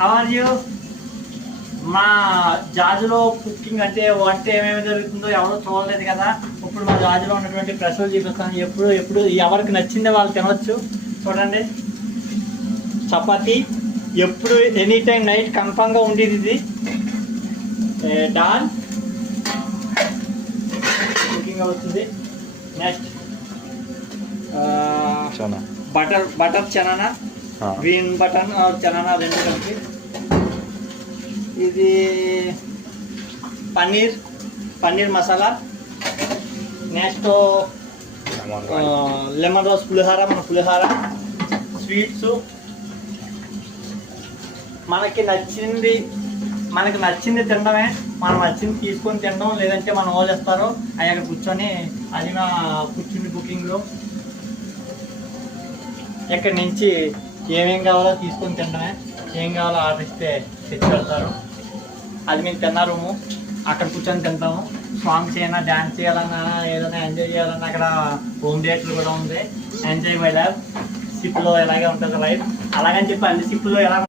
How are you? మా జాజులో cooking అంటే వంట ఏమేమి జరుగుతుందో ఎవరో చూడలేదు కదా. ఇప్పుడు మా జాజులో ఉన్నటువంటి ప్రెషర్ చూపిస్తాను. ఎప్పుడు ఎవరికి నచ్చిందే వాళ్ళు తినవచ్చు. చూడండి, చపాతి ఎప్పుడు ఎనీ టైం నైట్ కన్ఫామ్గా ఉండేది ఇది. దాల్ కుకింగ్ అవుతుంది. నెక్స్ట్ బటర్ చనానా, గ్రీన్ బటర్ చనానా రెండు కలిపి. ఇది paneer masala. Next lemon rose పులిహార, మన పులిహార స్వీట్స్. మనకి నచ్చింది తినడమే. మనం నచ్చింది తీసుకొని తినడం, లేదంటే మనం వదిలేస్తారు అవి అక్కడ కూర్చొని అది మా కూర్చుని కుకింగ్లో ఎక్కడి నుంచి ఏమేం కావాలో తీసుకొని తినడమే. ఏం కావాలో ఆర్డర్ ఇస్తే తెచ్చి పెడతారు. అది మేము తిన్న రూము, అక్కడ కూర్చొని తింటాము. సాంగ్స్ అయినా, డ్యాన్స్ చేయాలన్నా, ఏదైనా ఎంజాయ్ చేయాలన్నా అక్కడ హోమ్ థియేటర్ కూడా ఉంది. Enjoy my life. షిప్లో ఎలాగే ఉంటుంది లైఫ్. అలాగని చెప్పి అన్ని షిప్లో ఎలా